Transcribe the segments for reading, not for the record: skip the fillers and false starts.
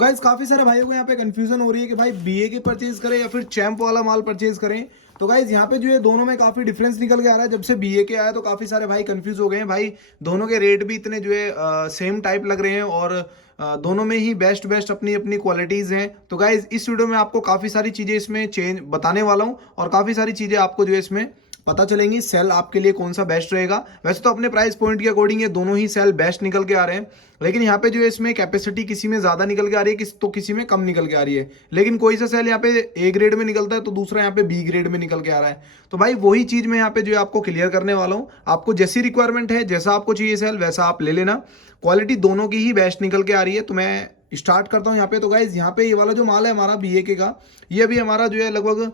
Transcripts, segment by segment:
Guys काफी सारे भाइयों को यहाँ पे कंफ्यूजन हो रही है कि भाई बीए के परचेज करें या फिर चैंप वाला माल परचेज करें। तो गाइस यहाँ पे जो है दोनों में काफी डिफरेंस निकल के आ रहा है। जब से बीए के आया तो काफी सारे भाई कंफ्यूज हो गए हैं भाई। दोनों के रेट भी इतने जो है सेम टाइप लग रहे हैं और दोनों में ही बेस्ट बेस्ट अपनी अपनी क्वालिटीज हैं। तो गाइज इस वीडियो में आपको काफी सारी चीजें इसमें चेंज बताने वाला हूँ और काफी सारी चीजें आपको जो है इसमें पता चलेंगी सेल आपके लिए कौन सा बेस्ट रहेगा। वैसे तो अपने प्राइस पॉइंट के अकॉर्डिंग ये दोनों ही सेल बेस्ट निकल के आ रहे हैं, लेकिन यहाँ पे जो है इसमें कैपेसिटी किसी में ज्यादा निकल के आ रही है तो किसी में कम निकल के आ रही है। लेकिन कोई सा सेल यहाँ पे ए ग्रेड में निकलता है तो दूसरा यहाँ पे बी ग्रेड में निकल के आ रहा है। तो भाई वही चीज मैं यहाँ पे जो है आपको क्लियर करने वाला हूँ। आपको जैसी रिक्वायरमेंट है, जैसा आपको चाहिए सेल वैसा आप ले लेना। क्वालिटी दोनों की ही बेस्ट निकल के आ रही है। तो मैं स्टार्ट करता हूँ यहाँ पे। तो गाइज यहाँ पे ये वाला जो माल है हमारा बीएके का, ये अभी हमारा जो है लगभग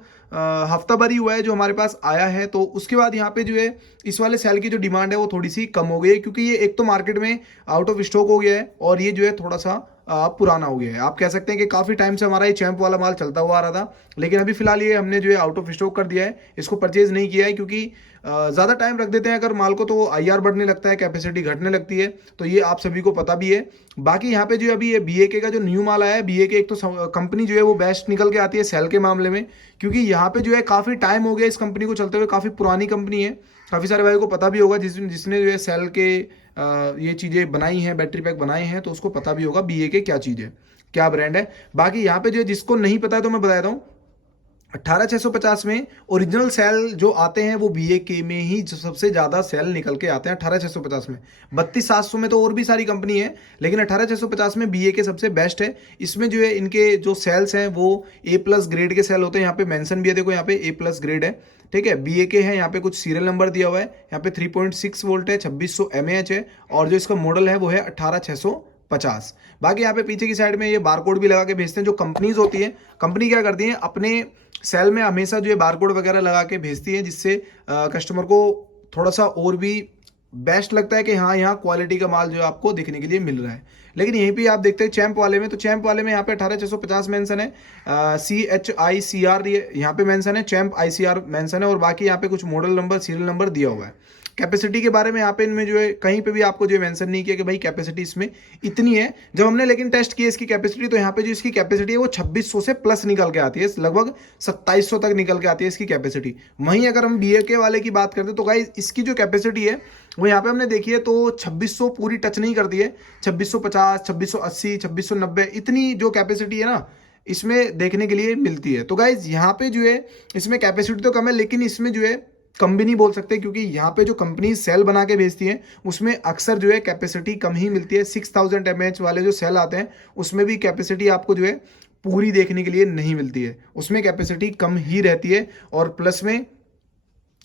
हफ्ता भर ही हुआ है जो हमारे पास आया है। तो उसके बाद यहाँ पे जो है इस वाले सेल की जो डिमांड है वो थोड़ी सी कम हो गई है, क्योंकि ये एक तो मार्केट में आउट ऑफ स्टॉक हो गया है और ये जो है थोड़ा सा पुराना हो गया है। आप कह सकते हैं कि काफी टाइम से हमारा ये चैंप वाला माल चलता हुआ आ रहा था, लेकिन अभी फिलहाल ये हमने जो है आउट ऑफ स्टॉक कर दिया है। इसको परचेज नहीं किया है क्योंकि ज़्यादा टाइम रख देते हैं अगर माल को तो आईआर बढ़ने लगता है, कैपेसिटी घटने लगती है। तो ये आप सभी को पता भी है। बाकी यहाँ पे जो अभी ये बीएके का जो न्यू माल आया है, बीएके एक तो कंपनी जो है वो बेस्ट निकल के आती है सेल के मामले में, क्योंकि यहाँ पे जो है काफ़ी टाइम हो गया इस कंपनी को चलते हुए, काफ़ी पुरानी कंपनी है। काफ़ी सारे भाई को पता भी होगा जिसने जो है सेल के ये चीज़ें बनाई हैं, बैटरी पैक बनाए हैं, तो उसको पता भी होगा बीएके क्या चीज़ है, क्या ब्रांड है। बाकी यहाँ पे जो है जिसको नहीं पता है तो मैं बता देता हूँ, 18650 में ओरिजिनल सेल जो आते हैं वो बीएके में ही जो सबसे ज्यादा सेल निकल के आते हैं 18650 में। 32700 में तो और भी सारी कंपनी है, लेकिन 18650 में बीएके सबसे बेस्ट है। इसमें जो है इनके जो सेल्स हैं वो ए प्लस ग्रेड के सेल होते हैं। यहाँ पे मेंशन भी है, देखो यहाँ पे ए प्लस ग्रेड है, ठीक है। बीएके है, यहाँ पे कुछ सीरियल नंबर दिया हुआ है। यहाँ पे 3.6 वोल्ट है, 2600 mAh है और जो इसका मॉडल है वो है 18650। बाकी यहाँ पे पीछे की साइड में ये बारकोड भी लगा के भेजते हैं। जो कंपनीज होती है, कंपनी क्या करती है अपने सेल में हमेशा जो है बारकोड वगैरह लगा के भेजती है, जिससे कस्टमर को थोड़ा सा और भी बेस्ट लगता है कि हाँ यहाँ क्वालिटी का माल जो है आपको देखने के लिए मिल रहा है। लेकिन यहीं पे आप देखते हैं चैंप वाले में, तो चैंप वाले में यहाँ पे 18650 मेंशन है, CHICR यहाँ पे मेंशन है, चैंप ICR मेंशन है और बाकी यहाँ पे कुछ मॉडल नंबर सीरियल नंबर दिया हुआ है। कैपेसिटी के बारे में यहाँ पे इनमें जो है कहीं पे भी आपको जो है मेंशन नहीं किया कि भाई कैपेसिटी इसमें इतनी है। जब हमने लेकिन टेस्ट किया इसकी कैपेसिटी, तो यहाँ पे जो इसकी कैपेसिटी है वो 2600 से प्लस निकल के आती है, लगभग 2700 तक निकल के आती है इसकी कैपेसिटी। वहीं अगर हम बीएके वाले की बात करते हैं तो गाइस इसकी जो कैपेसिटी है वो यहाँ पे हमने देखी है तो 2600 पूरी टच नहीं करती है। 2650, 2680, 2690 इतनी जो कैपेसिटी है ना इसमें देखने के लिए मिलती है। तो गाइज यहाँ पे जो है इसमें कैपेसिटी तो कम है, लेकिन इसमें जो है कम भी नहीं बोल सकते, क्योंकि यहाँ पे जो कंपनी सेल बना के भेजती है उसमें अक्सर जो है कैपेसिटी कम ही मिलती है। 6000 mAh वाले जो सेल आते हैं उसमें भी कैपेसिटी आपको जो है पूरी देखने के लिए नहीं मिलती है, उसमें कैपेसिटी कम ही रहती है। और प्लस में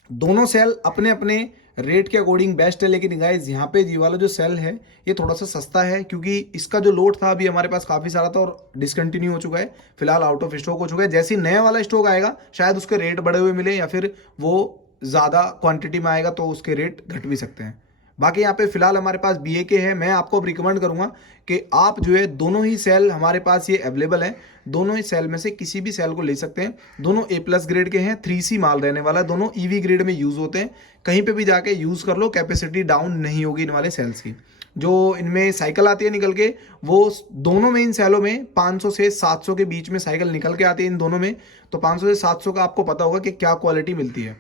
दोनों सेल अपने अपने रेट के अकॉर्डिंग बेस्ट है। लेकिन गाइज यहाँ पे ये वाला जो सेल है ये थोड़ा सा सस्ता है, क्योंकि इसका जो लोड था अभी हमारे पास काफ़ी सारा था और डिसकंटिन्यू हो चुका है, फिलहाल आउट ऑफ स्टॉक हो चुका है। जैसे ही नया वाला स्टॉक आएगा शायद उसके रेट बढ़े हुए मिले या फिर वो ज़्यादा क्वांटिटी में आएगा तो उसके रेट घट भी सकते हैं। बाकी यहाँ पे फिलहाल हमारे पास बीएके है। मैं आपको अब रिकमेंड करूंगा कि आप जो है दोनों ही सेल हमारे पास ये अवेलेबल है, दोनों ही सेल में से किसी भी सेल को ले सकते हैं। दोनों ए प्लस ग्रेड के हैं, 3C माल रहने वाला, दोनों ईवी ग्रेड में यूज होते हैं। कहीं पे भी जाके यूज कर लो, कैपेसिटी डाउन नहीं होगी इन वाले सेल्स की। जो इनमें साइकिल आती है निकल के, वो दोनों में इन सेलों में 500 से 700 के बीच में साइकिल निकल के आती है इन दोनों में। तो 500 से 700 का आपको पता होगा कि क्या क्वालिटी मिलती है,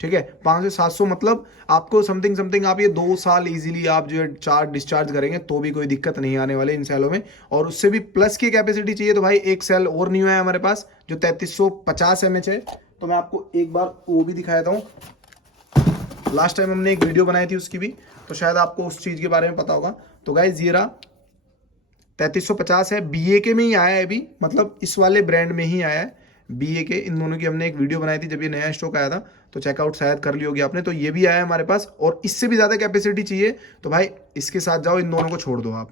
ठीक है। 500 से 700 मतलब आपको समथिंग आप ये 2 साल इजीली आप जो है चार्ज डिस्चार्ज करेंगे तो भी कोई दिक्कत नहीं आने वाले इन सेलों में। और उससे भी प्लस की कैपेसिटी चाहिए तो भाई एक सेल और न्यू है हमारे पास जो 3350 mAh है। तो मैं आपको एक बार वो भी दिखा देता हूँ। लास्ट टाइम हमने एक वीडियो बनाई थी उसकी भी, तो शायद आपको उस चीज़ के बारे में पता होगा। तो गाइस ये रहा 3350 है, बीएके में ही आया है अभी, मतलब इस वाले ब्रांड में ही आया है बीएके। इन दोनों की हमने एक वीडियो बनाई थी जब ये नया स्टॉक आया था, तो चेकआउट शायद कर ली होगी आपने। तो ये भी आया है हमारे पास और इससे भी ज़्यादा कैपेसिटी चाहिए तो भाई इसके साथ जाओ, इन दोनों को छोड़ दो आप।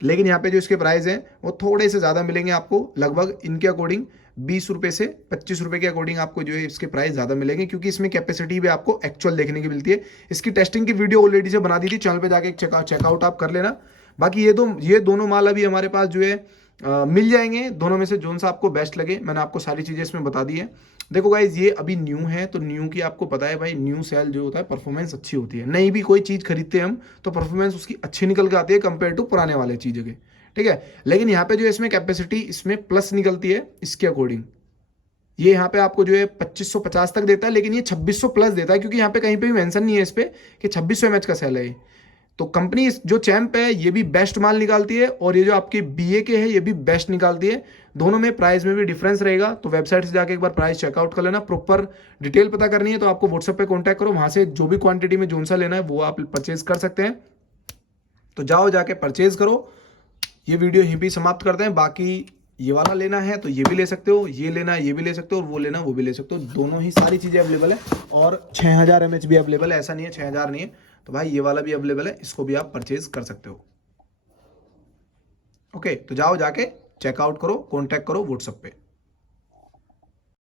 लेकिन यहाँ पे जो इसके प्राइस हैं वो थोड़े से ज़्यादा मिलेंगे आपको, लगभग इनके अकॉर्डिंग 20 रुपये से 25 रुपये के अकॉर्डिंग आपको जो है इसके प्राइस ज़्यादा मिलेंगे, क्योंकि इसमें कैपेसिटी भी आपको एक्चुअल देखने की मिलती है। इसकी टेस्टिंग की वीडियो ऑलरेडी से बना दी थी, चैनल पे जाके चेकआउट आप कर लेना। बाकी ये दोनों माल अभी हमारे पास जो है मिल जाएंगे। दोनों में से जोन सा आपको बेस्ट लगे, मैंने आपको सारी चीज़ें इसमें बता दी है। देखो गाइज ये अभी न्यू है, तो न्यू की आपको पता है भाई, न्यू सेल जो होता है परफॉर्मेंस अच्छी होती है। नई भी कोई चीज़ खरीदते हैं हम तो परफॉर्मेंस उसकी अच्छी निकल के आती है कंपेयर टू पुराने वाले चीज़ों के, ठीक है। लेकिन यहाँ पे जो इसमें कैपेसिटी इसमें प्लस निकलती है इसके अकॉर्डिंग, ये यहाँ पे आपको जो है 2550 तक देता है, लेकिन ये 2600 प्लस देता है, क्योंकि यहाँ पे कहीं पे भी मेंशन नहीं है इस पे कि 2600 mAh का सेल है। तो कंपनी जो चैंप है ये भी बेस्ट माल निकालती है, और ये जो आपकी BAK है ये भी बेस्ट निकालती है। दोनों में प्राइस में भी डिफरेंस रहेगा, तो वेबसाइट से जाके एक बार प्राइस चेकआउट कर लेना। प्रॉपर डिटेल पता करनी है तो आपको व्हाट्सएप पे कांटेक्ट करो, वहां से जो भी क्वांटिटी में जोन सा लेना है वो आप परचेज कर सकते हैं। तो जाओ जाके परचेज करो। ये वीडियो यहीं पे समाप्त करते हैं। बाकी ये वाला लेना है तो ये भी ले सकते हो, ये लेना है ये भी ले सकते हो, और वो लेना है वो भी ले सकते हो। दोनों ही सारी चीज़ें अवेलेबल है, और 6000 mAh भी अवेलेबल है, ऐसा नहीं है 6000 नहीं है। तो भाई ये वाला भी अवेलेबल है, इसको भी आप परचेज कर सकते हो। ओके, तो जाओ जाके चेकआउट करो, कॉन्टैक्ट करो व्हाट्सएप पे।